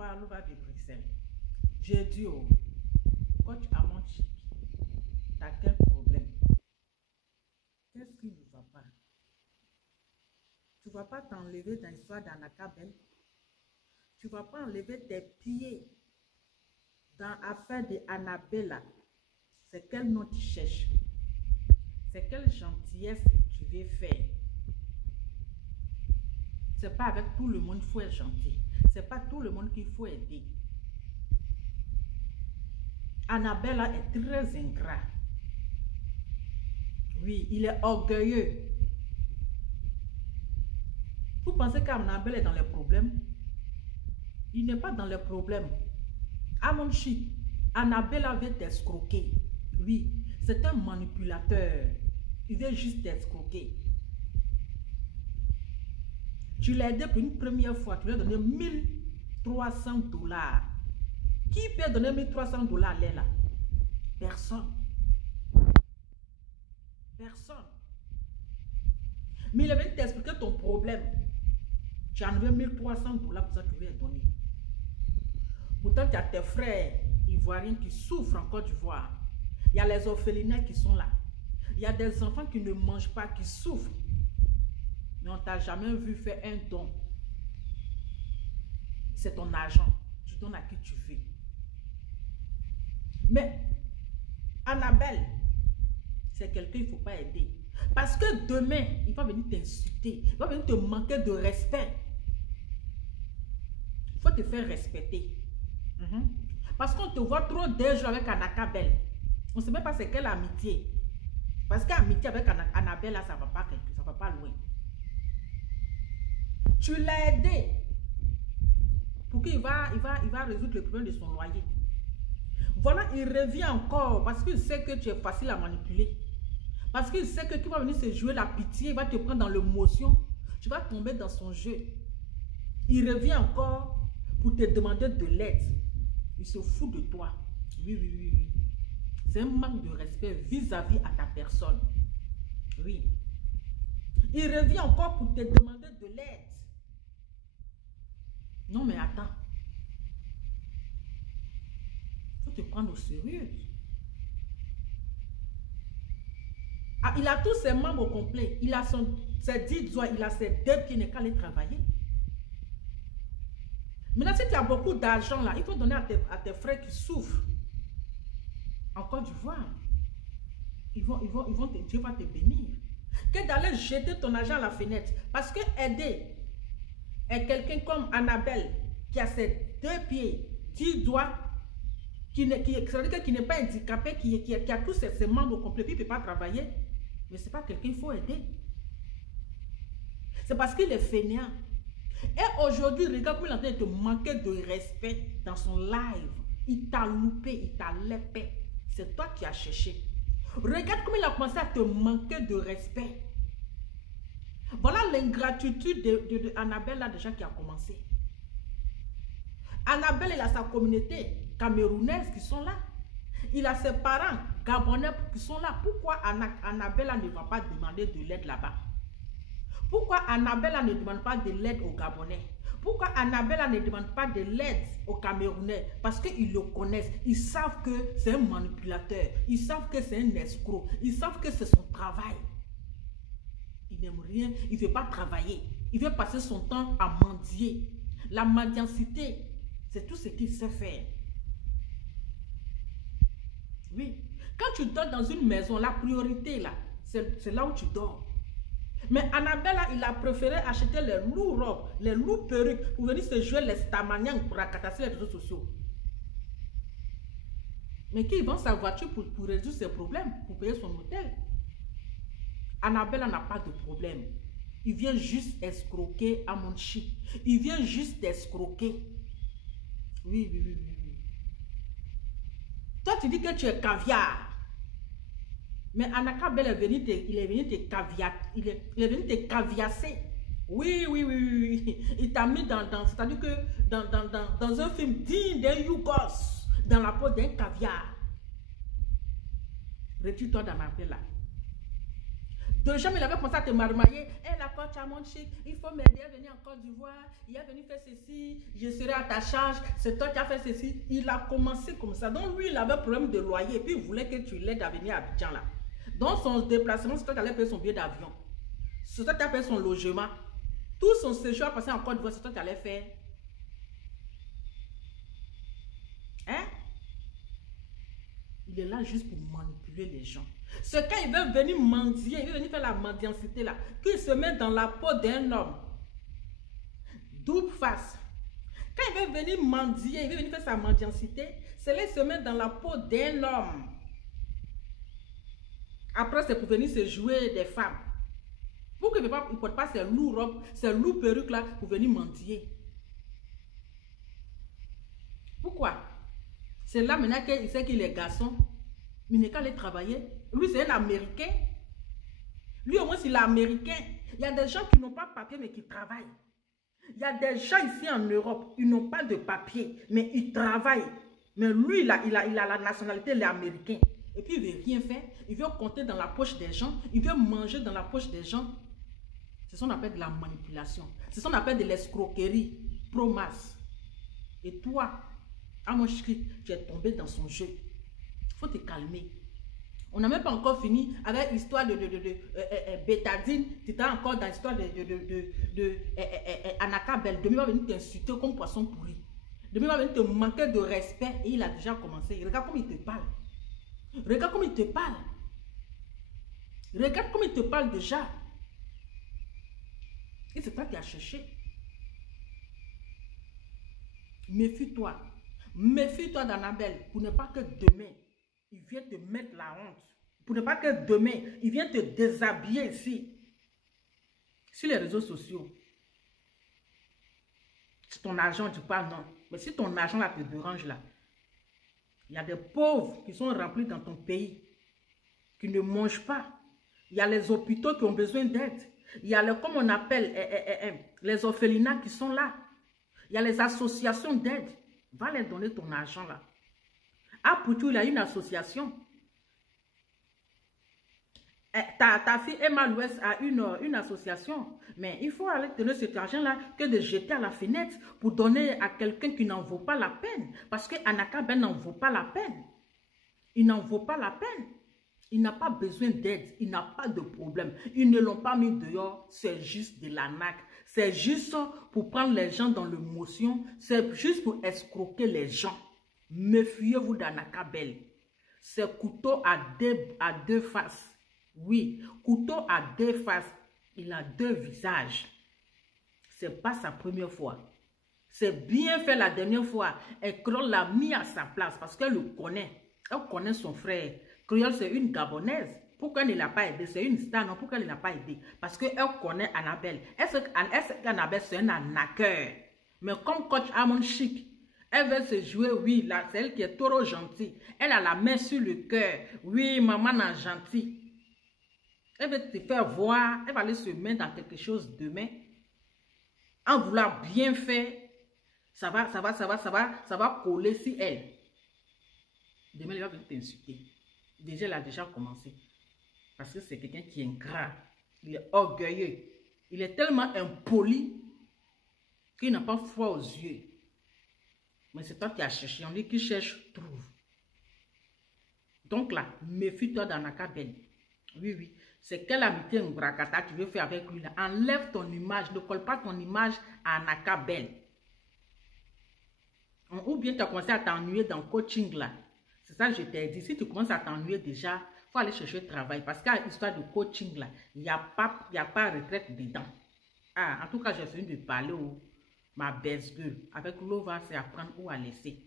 va de Bruxelles. J'ai dit, oh, coach à mon chic, t'as quel problème? Qu'est-ce qui ne va pas? Tu ne vas pas t'enlever dans l'histoire d'Anakabel. Tu ne vas pas enlever tes pieds dans l'affaire d'Annabella. C'est quel nom tu cherches? C'est quelle gentillesse tu veux faire? C'est pas avec tout le monde qu'il faut être gentil. C'est pas tout le monde qu'il faut aider. Annabella est très ingrat. Oui, il est orgueilleux. Vous pensez qu'Annabelle est dans les problèmes? Il n'est pas dans les problèmes. À mon chic, Annabella veut t'escroquer. Oui, c'est un manipulateur. Il veut juste t'escroquer. Tu l'as aidé pour une première fois, tu lui as donné 1300 $. Qui peut donner 1300 $ à Léla? Personne. Personne. Mais il avait t'expliquer ton problème. Tu as enlevé 1300 $ pour ça que tu veux donner. Pourtant, tu as tes frères ivoiriens qui souffrent en Côte d'Ivoire. Il y a les orphelinats qui sont là. Il y a des enfants qui ne mangent pas, qui souffrent. Mais on ne t'a jamais vu faire un don. C'est ton argent. Tu donnes à qui tu veux. Mais Annabelle, c'est quelqu'un qu'il ne faut pas aider. Parce que demain, il va venir t'insulter. Il va venir te manquer de respect. Il faut te faire respecter. Parce qu'on te voit trop déjà avec Annabelle. On ne sait même pas c'est quelle amitié. Parce qu'amitié avec Annabelle, là, ça ne va pas loin. Tu l'as aidé pour qu'il va résoudre le problème de son loyer. Voilà, il revient encore parce qu'il sait que tu es facile à manipuler. Parce qu'il sait que tu vas venir se jouer la pitié, il va te prendre dans l'émotion. Tu vas tomber dans son jeu. Il revient encore pour te demander de l'aide. Il se fout de toi. Oui. C'est un manque de respect vis-à-vis à ta personne. Oui. Il revient encore pour te demander de l'aide. Non, mais attends. Il faut te prendre au sérieux. Ah, il a tous ses membres au complet. Il a ses 10 doigts, il a ses 2 pieds, il n'est qu'à aller travailler. Maintenant, si tu as beaucoup d'argent là, il faut donner à tes frères qui souffrent. En Côte d'Ivoire. Dieu va te bénir. Que d'aller jeter ton argent à la fenêtre. Parce que aider est quelqu'un comme Annabelle qui a ses 2 pieds, 10 doigts, qui n'est pas handicapé, qui a tous ses membres au complet, puis il ne peut pas travailler. Mais ce n'est pas quelqu'un qu'il faut aider. C'est parce qu'il est fainéant. Et aujourd'hui, regarde comment il est en train de te manquer de respect dans son live. Il t'a loupé, il t'a lépé. C'est toi qui as cherché. Regarde comment il a commencé à te manquer de respect. Voilà l'ingratitude de Annabelle là déjà qui a commencé. Annabelle, il a sa communauté camerounaise qui sont là. Il a ses parents gabonais qui sont là. Pourquoi Annabelle ne va pas demander de l'aide là-bas? Pourquoi Annabelle ne demande pas de l'aide aux Gabonais? Pourquoi Annabelle ne demande pas de l'aide aux Camerounais? Parce qu'ils le connaissent. Ils savent que c'est un manipulateur. Ils savent que c'est un escroc. Ils savent que c'est son travail. Il n'aime rien. Il ne veut pas travailler. Il veut passer son temps à mendier. La mendiancité, c'est tout ce qu'il sait faire. Oui. Quand tu dors dans une maison, la priorité là, c'est là où tu dors. Mais Annabelle, il a préféré acheter les loups robes, les loups perruques pour venir se jouer les stamaniens pour racatasser les réseaux sociaux. Mais qui vend sa voiture pour résoudre ses problèmes, pour payer son hôtel? Annabelle n'a pas de problème. Il vient juste escroquer à mon chic. Il vient juste escroquer. Oui. Toi, tu dis que tu es caviar. Mais Annabelle est venu te caviar. Il est venu te caviasser. Oui. Il t'a mis c'est-à-dire que dans un film digne d'un Yougos, dans la peau d'un caviar. Retire-toi d'Annabelle là. Déjà, il avait commencé à te marmailler. Eh, la coach à mon chic, il faut m'aider. Il est venu en Côte d'Ivoire. Il est venu faire ceci. Je serai à ta charge. C'est toi qui as fait ceci. Il a commencé comme ça. Donc, lui, il avait un problème de loyer. Et puis, il voulait que tu l'aides à venir à Abidjan là. Donc, son déplacement, c'est toi qui allais payer son billet d'avion. C'est toi qui as payé son logement. Tout son séjour à passer en Côte d'Ivoire, c'est toi qui allais faire. Hein? Il est là juste pour manipuler les gens. C'est quand il veut venir mendier, il veut venir faire la mendiancité là, qu'il se met dans la peau d'un homme. Double face. Quand il veut venir mendier, il veut venir faire sa mendiancité, c'est là qu'il se met dans la peau d'un homme. Après, c'est pour venir se jouer des femmes. Pourquoi il ne porte pas ses lourds robes, ses lourds perruques là pour venir mendier? Pourquoi? C'est là maintenant qu'il sait qu'il est garçon. Il n'est qu'à aller travailler. Lui, c'est un Américain. Lui, au moins, il est Américain. Il y a des gens qui n'ont pas de papier, mais qui travaillent. Il y a des gens ici en Europe, ils n'ont pas de papier, mais ils travaillent. Mais lui, il a la nationalité, il est Américain. Et puis, il ne veut rien faire. Il veut compter dans la poche des gens. Il veut manger dans la poche des gens. C'est ce qu'on appelle de la manipulation. C'est ce qu'on appelle de l'escroquerie. Pro-masse. Et toi, à mon cri, tu es tombé dans son jeu. Il faut te calmer. On n'a même pas encore fini avec l'histoire de bétadine. Tu étais encore dans l'histoire de Anaka Bell. Demain, il va venir t'insulter comme poisson pourri. Demain, il va venir te manquer de respect et il a déjà commencé. Regarde comme il te parle. Regarde comme il te parle. Regarde comme il te parle déjà. Et c'est toi qui as cherché. Méfie-toi. Méfie-toi d'Annabelle pour ne pas que demain, il vienne te mettre la honte. Pour ne pas que demain, il vienne te déshabiller ici. Sur les réseaux sociaux. Si ton argent, tu parles non. Mais si ton argent là te dérange là, il y a des pauvres qui sont remplis dans ton pays, qui ne mangent pas. Il y a les hôpitaux qui ont besoin d'aide. Il y a les, comme on appelle, les orphelinats qui sont là. Il y a les associations d'aide. Va leur donner ton argent là. À Poutou, il y a une association. Ta fille Emma Louès a une association. Mais il faut aller donner cet argent-là que de jeter à la fenêtre pour donner à quelqu'un qui n'en vaut pas la peine. Parce que Anaka Ben n'en vaut pas la peine. Il n'en vaut pas la peine. Il n'a pas besoin d'aide. Il n'a pas de problème. Ils ne l'ont pas mis dehors. C'est juste de l'arnaque. C'est juste pour prendre les gens dans l'émotion. C'est juste pour escroquer les gens. Méfiez-vous d'Anaka Bell. C'est couteau à deux faces. Oui, couteau à deux faces. Il a deux visages. C'est pas sa première fois. C'est bien fait la dernière fois. Et Créole l'a mis à sa place parce qu'elle le connaît. Elle connaît son frère. Créole, c'est une Gabonaise. Pourquoi elle ne l'a pas aidé? C'est une star, non? Pourquoi elle ne l'a pas aidé? Parce qu'elle connaît Annabelle. Est-ce qu'Annabelle, c'est un arnaqueur? Mais comme coach Amon Chic, elle veut se jouer, oui, là, c'est elle qui est trop gentille. Elle a la main sur le cœur. Oui, maman est gentille. Elle veut te faire voir. Elle va aller se mettre dans quelque chose demain. En vouloir bien faire, ça va coller sur elle. Demain, elle va venir t'insulter. Déjà, elle a déjà commencé. Parce que c'est quelqu'un qui est ingrat. Il est orgueilleux. Il est tellement impoli qu'il n'a pas froid aux yeux. Mais c'est toi qui as cherché. On dit qui cherche, trouve. Donc là, méfie-toi d'Anaka Bell. Oui, oui. C'est quelle amitié Ngrakata tu veux faire avec lui là. Enlève ton image. Ne colle pas ton image à Anaka Bell. Ou bien tu as commencé à t'ennuyer dans le coaching là. C'est ça que je t'ai dit. Si tu commences à t'ennuyer déjà, il faut aller chercher travail. Parce qu'à l'histoire de coaching là, il n'y a pas retraite dedans. Ah, en tout cas, j'ai fini de parler ma best girl. Avec Lova, c'est à prendre ou à laisser.